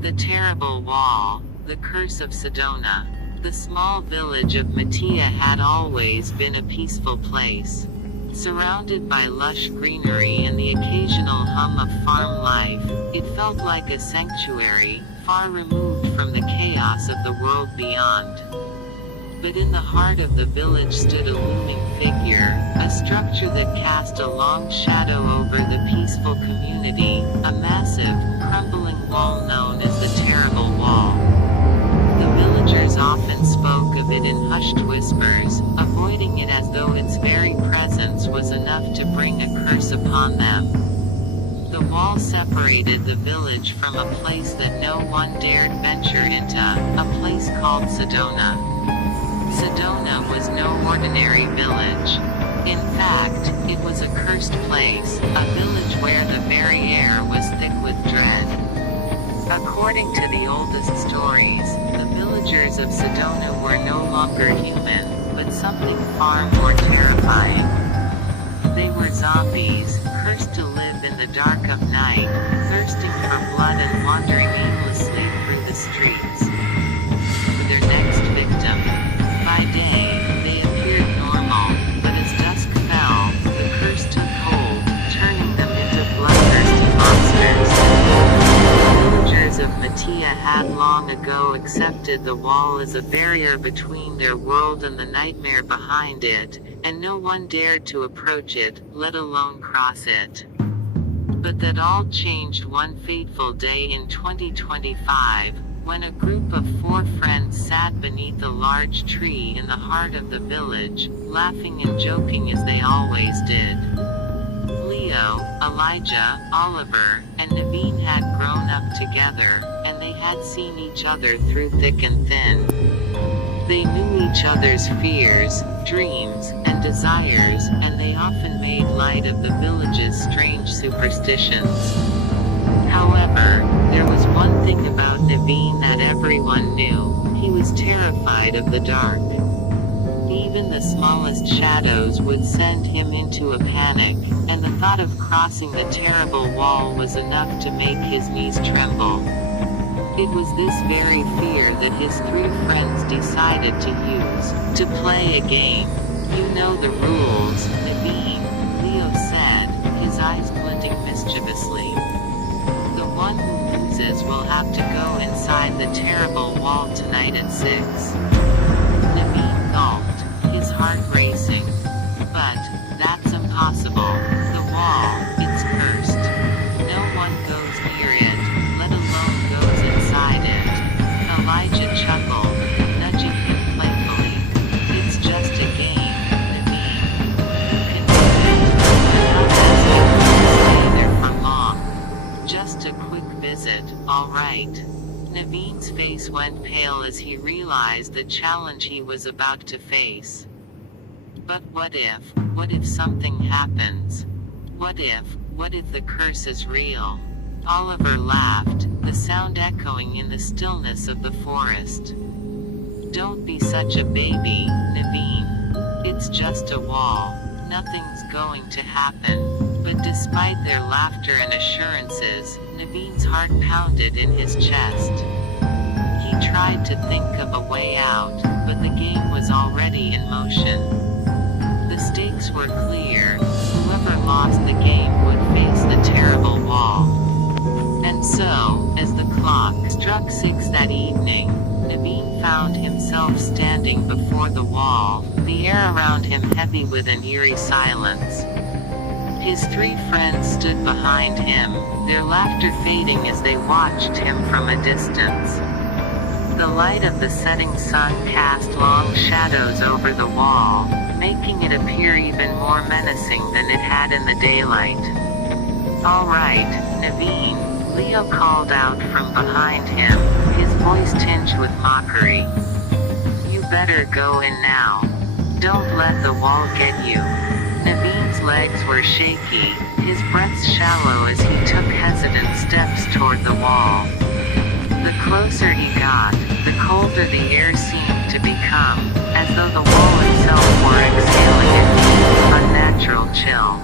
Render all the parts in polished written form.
The Terrible Wall, the Curse of Sedona. The small village of Mattia had always been a peaceful place. Surrounded by lush greenery and the occasional hum of farm life, it felt like a sanctuary, far removed from the chaos of the world beyond. But in the heart of the village stood a looming figure, a structure that cast a long shadow over the peaceful community, a massive, crumbling wall known as the Terrible Wall. The villagers often spoke of it in hushed whispers, avoiding it as though its very presence was enough to bring a curse upon them. The wall separated the village from a place that no one dared venture into, a place called Sedona. Sedona was no ordinary village. In fact, it was a cursed place, a village where the very air was thick with dread. According to the oldest stories, the villagers of Sedona were no longer human, but something far more terrifying. They were zombies, cursed to live in the dark of night, thirsting for blood and wandering aimlessly through the streets. For their next victim. By day, they appeared normal, but as dusk fell, the curse took hold, turning them into bloodthirsty monsters. The villagers of Mattia had long ago accepted the wall as a barrier between their world and the nightmare behind it, and no one dared to approach it, let alone cross it. But that all changed one fateful day in 2025, when a group of 4 friends sat beneath a large tree in the heart of the village, laughing and joking as they always did. Leo, Elijah, Oliver, and Naveen had grown up together, and they had seen each other through thick and thin. They knew each other's fears, dreams, and desires, and they often made light of the village's strange superstitions. However, there was one thing about Naveen that everyone knew: he was terrified of the dark. Even the smallest shadows would send him into a panic, and the thought of crossing the terrible wall was enough to make his knees tremble. It was this very fear that his 3 friends decided to use, to play a game. "You know the rules, Naveen," Leo said, his eyes glinting mischievously. "The one who loses will have to go inside the terrible wall tonight at 6. Naveen gulped, his heart racing. "But that's impossible. The wall, it's cursed. No one goes near it, let alone goes inside it." Elijah chuckled, nudging him playfully. "It's just a game, Naveen. You can do it, but not as you stay there for long. Just a quick visit, all right." Naveen's face went pale as he realized the challenge he was about to face. But what if something happens? What if the curse is real? Oliver laughed, the sound echoing in the stillness of the forest. "Don't be such a baby, Naveen. It's just a wall. Nothing's going to happen." But despite their laughter and assurances, Naveen's heart pounded in his chest. He tried to think of a way out, but the game was already in motion. The stakes were clear: whoever lost the game would face the terrible wall. And so, as the clock struck 6 that evening, Naveen found himself standing before the wall, the air around him heavy with an eerie silence. His 3 friends stood behind him, their laughter fading as they watched him from a distance. The light of the setting sun cast long shadows over the wall, making it appear even more menacing than it had in the daylight. "All right, Naveen," Leo called out from behind him, his voice tinged with mockery. "You better go in now. Don't let the wall get you." Naveen's legs were shaky, his breath shallow as he took hesitant steps toward the wall. The closer he got, the colder the air seemed to become, as though the wall itself were exhaling a deep, unnatural chill.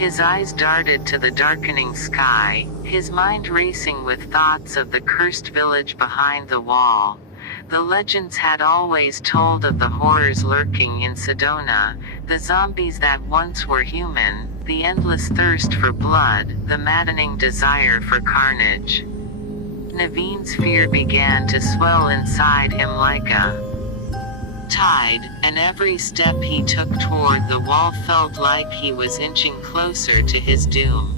His eyes darted to the darkening sky, his mind racing with thoughts of the cursed village behind the wall. The legends had always told of the horrors lurking in Sedona, the zombies that once were human, the endless thirst for blood, the maddening desire for carnage. Naveen's fear began to swell inside him like a tide, and every step he took toward the wall felt like he was inching closer to his doom.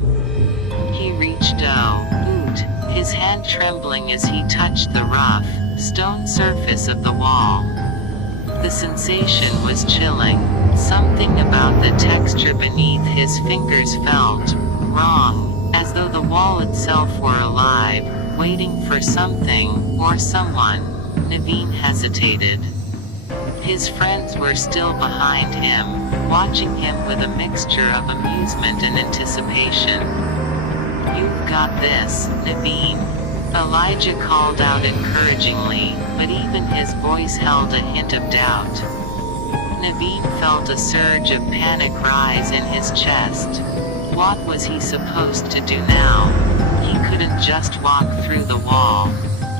He reached out, his hand trembling as he touched the rough, stone surface of the wall. The sensation was chilling. Something about the texture beneath his fingers felt wrong, as though the wall itself were alive, waiting for something, or someone. Naveen hesitated. His friends were still behind him, watching him with a mixture of amusement and anticipation. "You've got this, Naveen," Elijah called out encouragingly, but even his voice held a hint of doubt. Naveen felt a surge of panic rise in his chest. What was he supposed to do now? He couldn't just walk through the wall.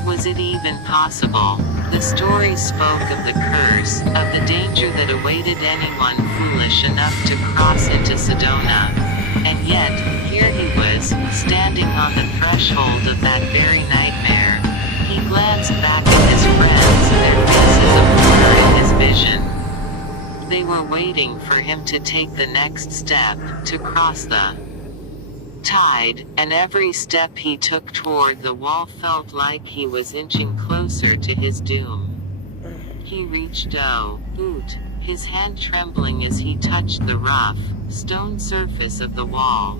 Was it even possible? The story spoke of the curse, of the danger that awaited anyone foolish enough to cross into Sedona. And yet, here he was, standing on the threshold of that very nightmare. He glanced back at his friends, their faces a blur in his vision. They were waiting for him to take the next step, to cross the tide, and every step he took toward the wall felt like he was inching closer to his doom. He reached out, his hand trembling as he touched the rough, stone surface of the wall.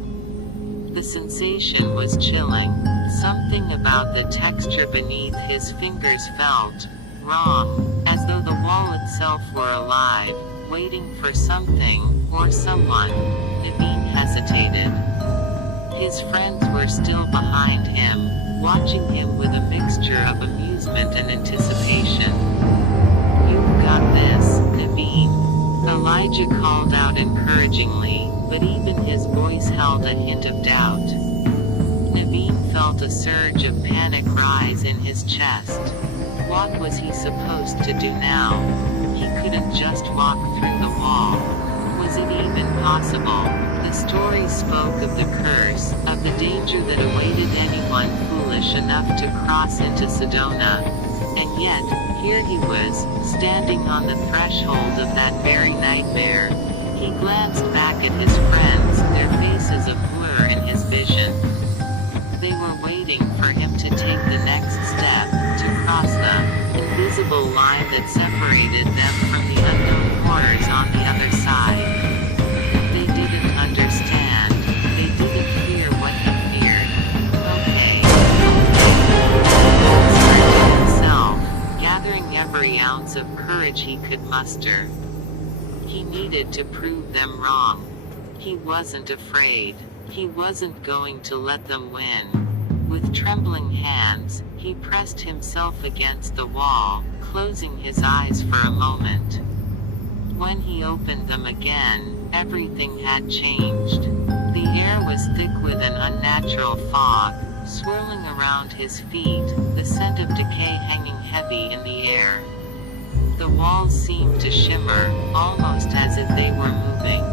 The sensation was chilling. Something about the texture beneath his fingers felt wrong, as though the wall itself were alive, waiting for something, or someone. Naveen hesitated. His friends were still behind him, watching him with a mixture of amusement and anticipation. "You've got this, Naveen," Elijah called out encouragingly, but even his voice held a hint of doubt. Naveen felt a surge of panic rise in his chest. What was he supposed to do now? He couldn't just walk through the wall. Was it even possible? The story spoke of the curse, of the danger that awaited anyone foolish enough to cross into Sedona. And yet, here he was, standing on the threshold of that very nightmare. He glanced back at his friends, their faces a blur in his vision. They were waiting for him to take the next step, to cross the invisible line that separated them from the unknown horrors on the other side. They didn't understand. They didn't fear what he feared. Okay. Himself, gathering every ounce of courage he could muster. He needed to prove them wrong. He wasn't afraid. He wasn't going to let them win. With trembling hands, he pressed himself against the wall, closing his eyes for a moment. When he opened them again, everything had changed. The air was thick with an unnatural fog, swirling around his feet, the scent of decay hanging heavy in the air. The walls seemed to shimmer, almost as if they were moving.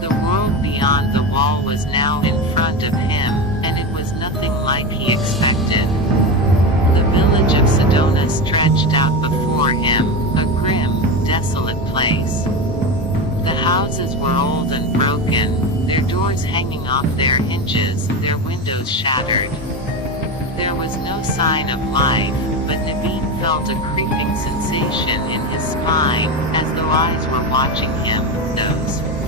The world beyond the wall was now in front of him, and it was nothing like he expected. The village of Sedona stretched out before him, a grim, desolate place. The houses were old and broken, their doors hanging off their hinges, their windows shattered. There was no sign of life, but Naveen felt a creeping sensation in his spine, as though eyes were watching him.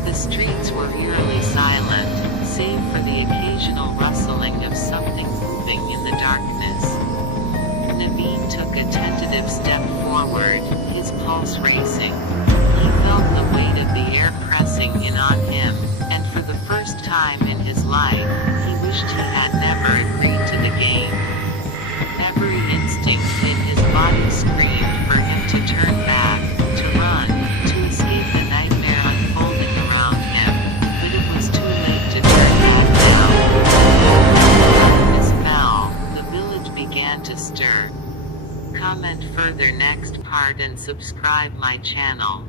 The streets were eerily silent, save for the occasional rustling of something moving in the darkness. Naveen took a tentative step forward, his pulse racing. He felt the weight of the air pressing in on him, and for the first time in his life, he wished he had never agreed to the game. Every instinct in his body screamed for him to turn back, to run, to escape the nightmare unfolding around him, but it was too began to stir. Comment further next part and subscribe my channel.